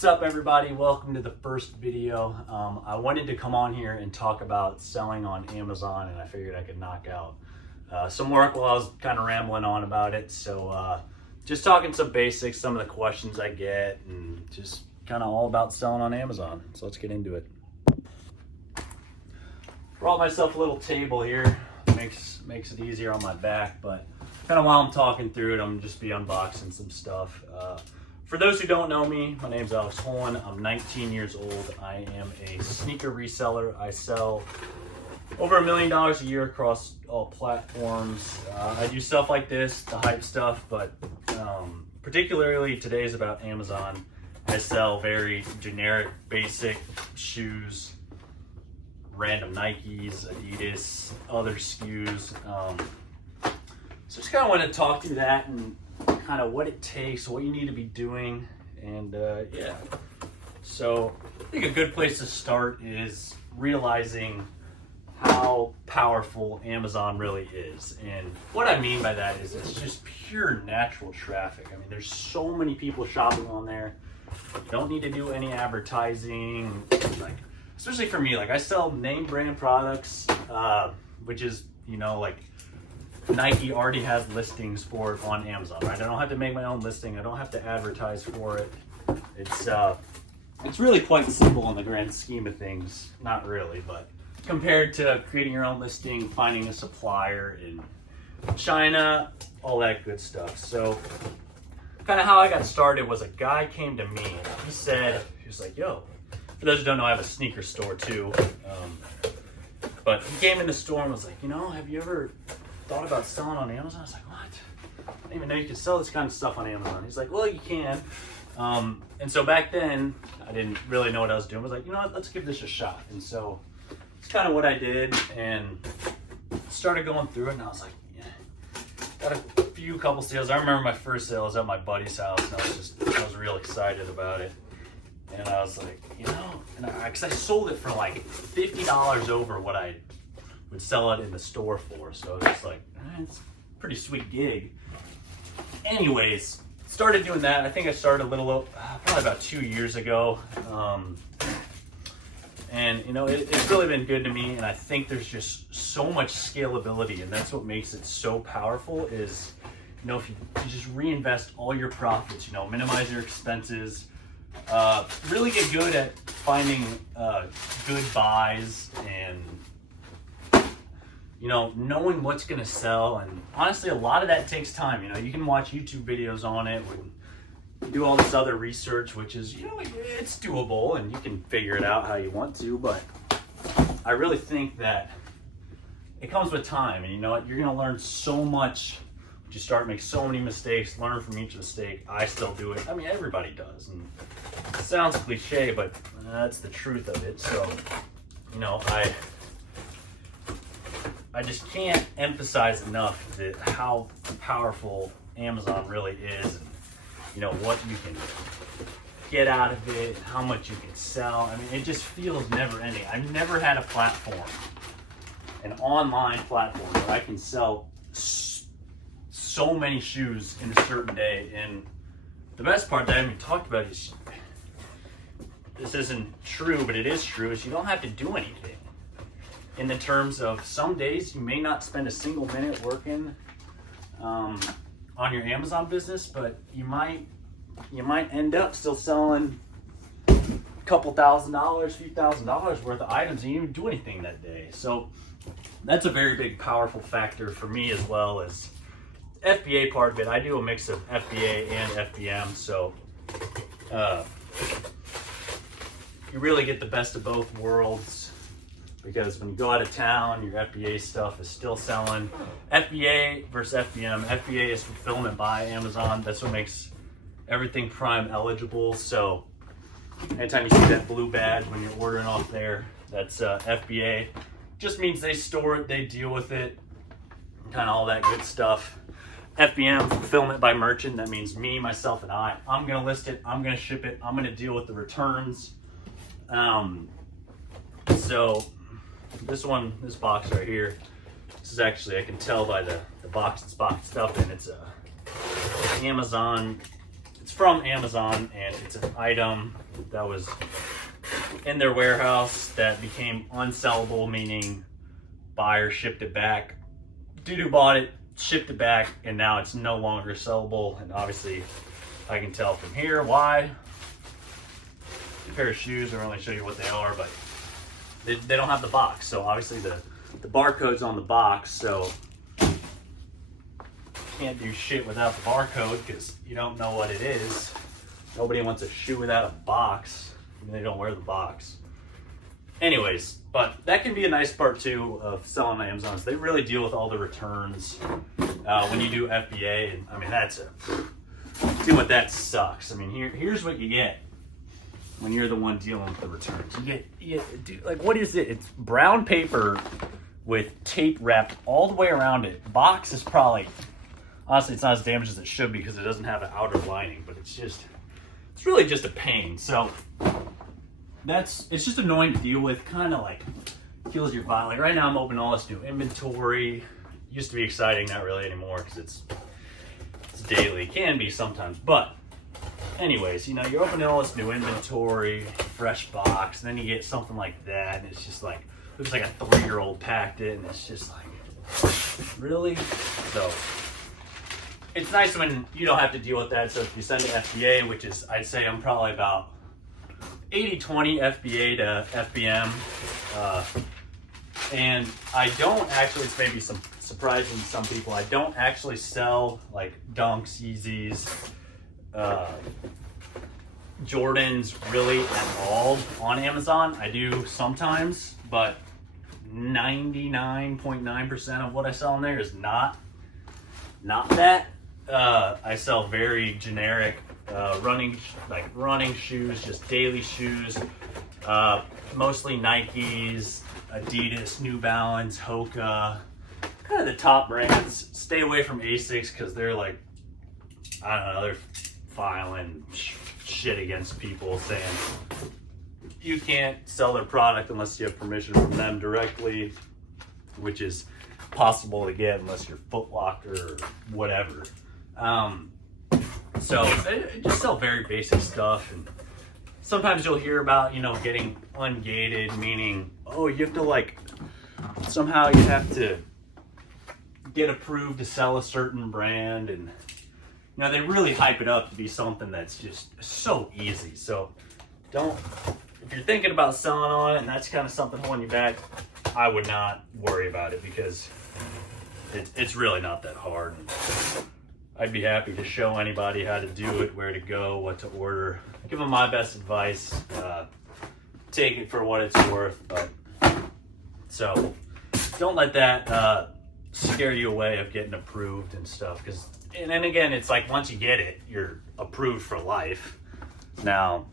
What's up, everybody? Welcome to the first video. I wanted to come on here and talk about selling on Amazon, and I figured I could knock out some work while I was kind of rambling on about it. So just talking some basics, some of the questions I get, and just kind of all about selling on Amazon. So let's get into it. Brought myself a little table here. Makes it easier on my back, but kind of while I'm talking through it, I'm gonna just be unboxing some stuff. For those who don't know me, my name's Alex Holland. I'm 19 years old. I am a sneaker reseller. I sell over $1 million a year across all platforms. I do stuff like this, the hype stuff, but particularly today is about Amazon. I sell very generic, basic shoes, random Nikes, Adidas, other SKUs. So just kind of want to talk through that and kind of what it takes, what you need to be doing, and yeah. So I think a good place to start is realizing how powerful Amazon really is. And what I mean by that is it's just pure natural traffic. I mean, there's so many people shopping on there. You don't need to do any advertising. Like, especially for me, like I sell name brand products, which is, you know, like Nike already has listings for it on Amazon, right? I don't have to make my own listing. I don't have to advertise for it. It's really quite simple in the grand scheme of things. Not really, but compared to creating your own listing, finding a supplier in China, all that good stuff. So kind of how I got started was a guy came to me and he was like, yo, for those who don't know, I have a sneaker store too. But he came in the store and was like, you know, have you ever thought about selling on Amazon? I was like, what? I didn't even know you could sell this kind of stuff on Amazon. He's like, well, you can. And so back then, I didn't really know what I was doing. I was like, you know what, let's give this a shot. And so it's kind of what I did, and started going through it, and I was like, yeah. Got a couple sales. I remember my first sale was at my buddy's house, and I was real excited about it. And I was like, you know, because I sold it for like $50 over what I would sell it in the store for. So I was just like, it's a pretty sweet gig. Anyways, started doing that. I think I started probably about 2 years ago. And you know, it's really been good to me. And I think there's just so much scalability, and that's what makes it so powerful is, you know, if you just reinvest all your profits, you know, minimize your expenses, really get good at finding good buys and, you know, knowing what's going to sell. And honestly, a lot of that takes time. You know, you can watch YouTube videos on it, do all this other research, which is, you know, it's doable and you can figure it out how you want to. But I really think that it comes with time. And you know what? You're going to learn so much. You start making so many mistakes, learn from each mistake. I still do it. I mean, everybody does. And it sounds cliche, but that's the truth of it. So, you know, I just can't emphasize enough that how powerful Amazon really is, and, you know, what you can get out of it, how much you can sell. I mean, it just feels never ending. I've never had a platform, an online platform, where I can sell so many shoes in a certain day. And the best part that I haven't talked about is, this isn't true, but it is true, is you don't have to do anything. In the terms of some days you may not spend a single minute working on your Amazon business, but you might end up still selling a couple $1,000s, few $1,000s worth of items, and you didn't do anything that day. So that's a very big, powerful factor for me, as well as FBA part of it. I do a mix of FBA and FBM, so you really get the best of both worlds. Because when you go out of town, your FBA stuff is still selling. FBA versus FBM. FBA is fulfillment by Amazon. That's what makes everything Prime eligible. So anytime you see that blue badge when you're ordering off there, that's FBA. Just means they store it, they deal with it, kind of all that good stuff. FBM, fulfillment by merchant. That means me, myself, and I'm gonna list it, I'm gonna ship it, I'm gonna deal with the returns. So this box right here, this is actually, I can tell by the box it's boxed up in. It's Amazon. It's from Amazon, and it's an item that was in their warehouse that became unsellable, meaning buyer shipped it back. Dude who bought it shipped it back, and now it's no longer sellable. And obviously, I can tell from here why. A pair of shoes, I don't really show you what they are, but they don't have the box. So obviously the barcode's on the box, so can't do shit without the barcode because you don't know what it is. Nobody wants a shoe without a box. They don't wear the box. Anyways, but that can be a nice part too of selling on Amazon. They really deal with all the returns when you do FBA. And I mean, dealing with that sucks. I mean, here's what you get when you're the one dealing with the returns. Like, what is it? It's brown paper with tape wrapped all the way around it. Box is probably, honestly, it's not as damaged as it should be because it doesn't have an outer lining, but it's really just a pain. So it's just annoying to deal with, kind of like kills your vibe. Like right now I'm opening all this new inventory. Used to be exciting, not really anymore because it's daily. Can be sometimes, but anyways, you know, you're opening all this new inventory, fresh box, and then you get something like that, and it's just like, looks like a 3-year-old packed it, and it's just like, really? So it's nice when you don't have to deal with that. So if you send it FBA, which is, I'd say I'm probably about 80-20 FBA to FBM, and I don't actually, it's maybe some surprising to some people, I don't actually sell like Dunks, Yeezys, Jordans really at all on Amazon. I do sometimes, but 99.9% of what I sell on there is not that. I sell very generic running shoes, just daily shoes, mostly Nikes, Adidas, New Balance, Hoka, kind of the top brands. Stay away from Asics because they're like, I don't know, they're filing shit against people saying you can't sell their product unless you have permission from them directly, which is possible to get unless you're Foot Locker or whatever. So I just sell very basic stuff, and sometimes you'll hear about, you know, getting ungated, meaning, oh, you have to like, somehow you have to get approved to sell a certain brand, and you know, they really hype it up to be something that's just so easy. So if you're thinking about selling on it and that's kind of something holding you back, I would not worry about it because it's really not that hard. I'd be happy to show anybody how to do it, where to go, what to order, give them my best advice, take it for what it's worth. But so don't let that scare you away of getting approved and stuff, because and then again, it's like once you get it, you're approved for life. Now,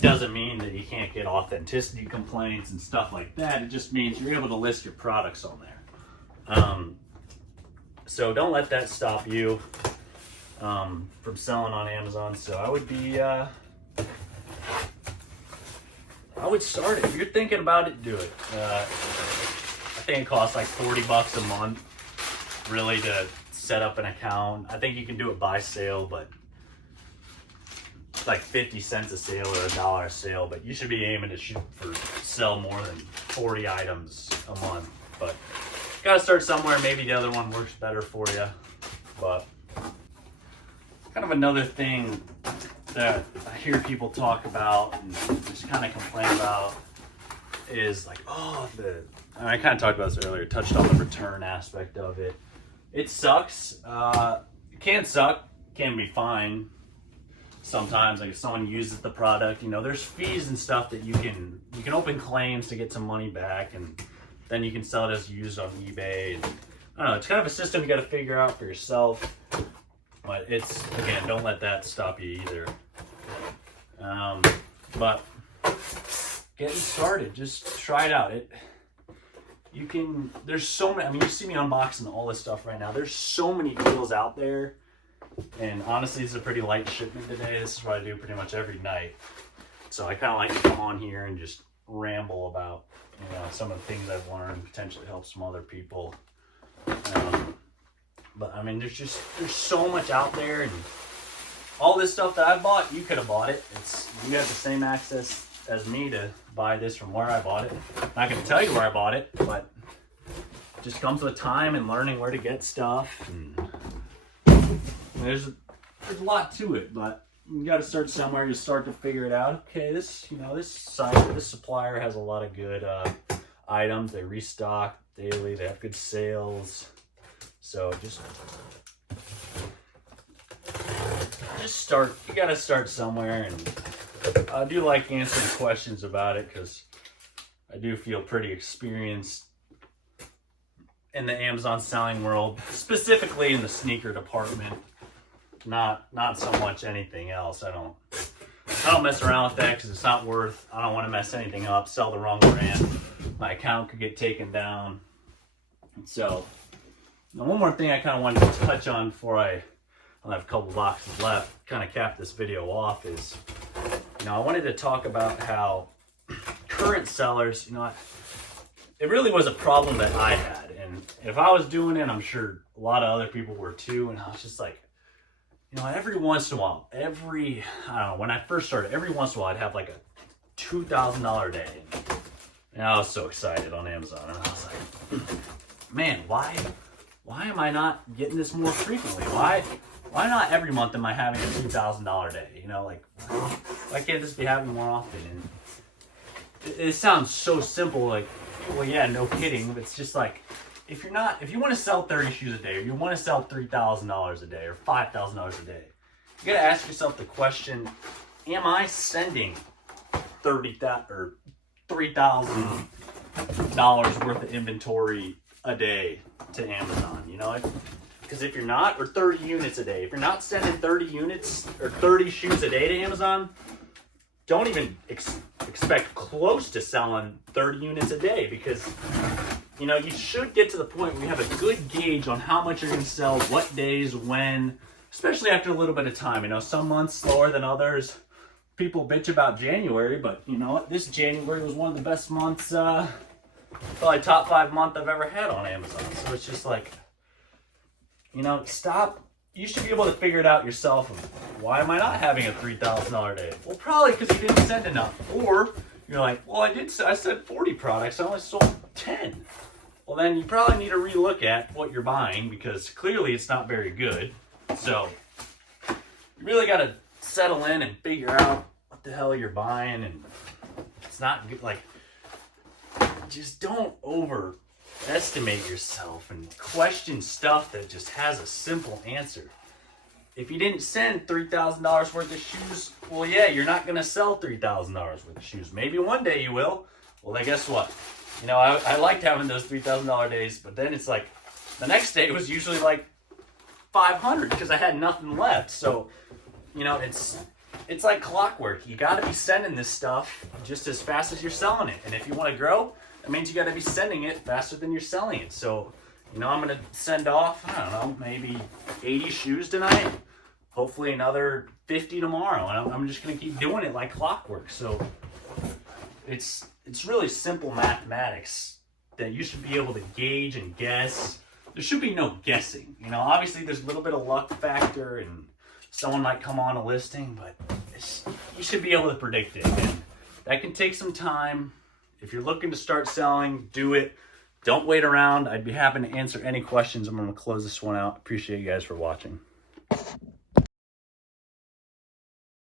doesn't mean that you can't get authenticity complaints and stuff like that. It just means you're able to list your products on there. So don't let that stop you from selling on Amazon. So I would start it. If you're thinking about it, do it. I think it costs like $40 a month really to set up an account. I think you can do it by sale, but it's like 50 cents a sale or $1 a sale, but you should be aiming to shoot for sell more than 40 items a month. But gotta start somewhere. Maybe the other one works better for you. But kind of another thing that I hear people talk about and just kind of complain about is like, and I kind of talked about this earlier, touched on the return aspect of it. It sucks. It can suck, can be fine. Sometimes, like if someone uses the product, you know, there's fees and stuff that you can open claims to get some money back, and then you can sell it as used on eBay. And, I don't know, it's kind of a system you got to figure out for yourself. But it's, again, don't let that stop you either. But getting started, just try it out. There's so many, I mean, you see me unboxing all this stuff right now. There's so many deals out there. And honestly, it's a pretty light shipment today. This is what I do pretty much every night. So I kind of like to come on here and just ramble about, you know, some of the things I've learned, potentially help some other people. But I mean, there's so much out there, and all this stuff that I bought, you could have bought it. You have the same access as me to buy this from where I bought it. I'm not going to tell you where I bought it, but it just comes with time and learning where to get stuff. And there's a lot to it, but you got to start somewhere. You start to figure it out. Okay, this supplier has a lot of good items. They restock daily. They have good sales. So just start. You got to start somewhere, and I do like answering questions about it because I do feel pretty experienced in the Amazon selling world, specifically in the sneaker department. Not so much anything else. I don't mess around with that because it's not worth. I don't want to mess anything up, sell the wrong brand. My account could get taken down. So, now one more thing I kind of wanted to touch on before I only have a couple boxes left, kind of cap this video off, is, I wanted to talk about how current sellers, it really was a problem that I had. And if I was doing it, I'm sure a lot of other people were too. And I was just like, every once in a while, I don't know, when I first started, every once in a while I'd have like a $2,000 day. And I was so excited on Amazon. And I was like, man, why am I not getting this more frequently? Why not every month am I having a $2,000 day? Why can't this be happening more often? And it sounds so simple, like, well, yeah, no kidding. But it's just like, if you want to sell 30 shoes a day, or you want to sell $3,000 a day, or $5,000 a day, you got to ask yourself the question, am I sending $3,000 worth of inventory a day to Amazon? Because if you're not, or 30 units a day, if you're not sending 30 units or 30 shoes a day to Amazon, don't even expect close to selling 30 units a day, because you should get to the point where you have a good gauge on how much you're going to sell, what days, when, especially after a little bit of time. Some months slower than others. People bitch about January, but you know what? This January was one of the best months, probably top 5 month I've ever had on Amazon. So it's just like, stop. You should be able to figure it out yourself. Why am I not having a $3,000 day? Well, probably because you didn't send enough. Or you're like, well, I sent 40 products. I only sold 10. Well, then you probably need to relook at what you're buying, because clearly it's not very good. So you really got to settle in and figure out what the hell you're buying. And it's not good. Just don't overestimate yourself and question stuff that just has a simple answer. If you didn't send $3,000 worth of shoes, well, yeah, you're not going to sell $3,000 worth of shoes. Maybe one day you will. Well, then guess what? I liked having those $3,000 days, but then it's like the next day was usually like 500 because I had nothing left. So, it's like clockwork. You got to be sending this stuff just as fast as you're selling it. And if you want to grow, that means you got to be sending it faster than you're selling it. So, I'm going to send off, I don't know, maybe 80 shoes tonight. Hopefully another 50 tomorrow. And I'm just going to keep doing it like clockwork. So it's really simple mathematics that you should be able to gauge and guess. There should be no guessing. Obviously there's a little bit of luck factor and someone might come on a listing, but you should be able to predict it. And that can take some time. If you're looking to start selling, do it. Don't wait around. I'd be happy to answer any questions. I'm going to close this one out. Appreciate you guys for watching.